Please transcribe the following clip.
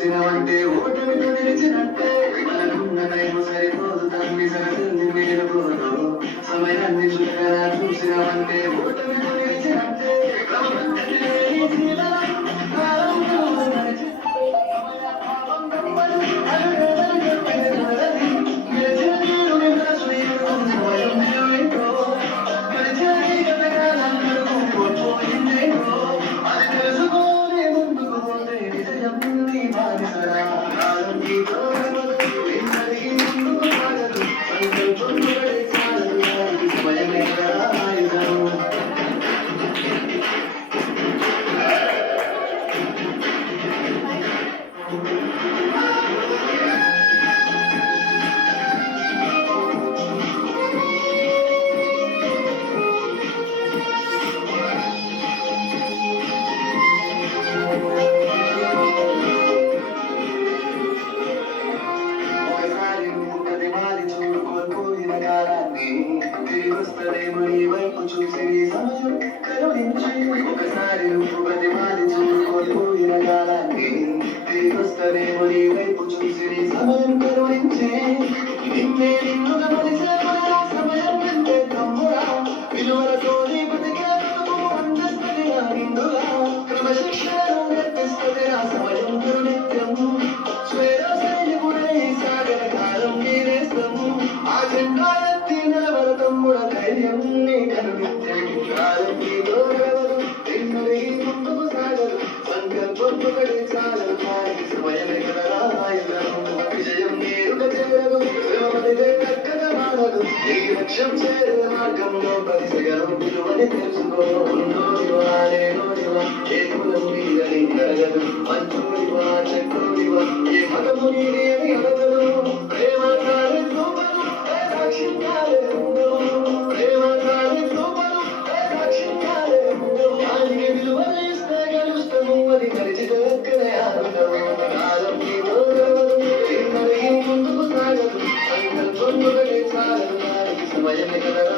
చూసినవంటే ఓటమితో నిలిచినట్టే మనకున్న టైము సరిపోదు తమ్మి సరసల్ని మేలుకోదు సమయాన్ని చుక్కగా చూసినవంటే ఓటమితో నిలిచినట్టే క్రమపద్ధతి లేని జీవనం కాలంతో నడిచి తిరిగొస్తలేమో నీ వైపు చూసి నీ సమయం కరుణించి ఒకసారి నువ్వు ప్రతిమాని చూడుకోపోయిన కాలాన్ని తిరిగొస్తలేమో నీ వైపు చూసి నీ సమయం కరుణించి నిన్నే నిన్నుగా మనిషే సమయం కంటే తమ్ముడా విలువలతో నీ బతికే అందస్తది నా నిండుగా క్రమశిక్షణను నేర్పిస్తుంది నా సమయం కరునిత్యం స్వేర సైనికుడై సాగర కాలం నేనేస్తాము ఆ జెండా తమ్ముడ ధైర్యం నీ కనునిత్యం కాలం నీతో గడవదు ఎన్నడీ ముందుకు సాగదు సంకల్పం ఒకటి చాలదు దానికి సమయమే కదరా ఆయుధం విజయం నేరుగా చేరదు శ్రమపడితే చక్కగా మారదు నీ లక్ష్యం చేరే మార్గంలో పరిసగరం విలువని తెలుసుకో ఉన్నోడివా లేనోడివా ఏ కులం నీదని జరగదు మంచోడివా చెక్కోడివా ఏ మతము నీది అని అడగదు ప్రేమ కాదు రూపము సాక్ష్యం కాలేదు సమయం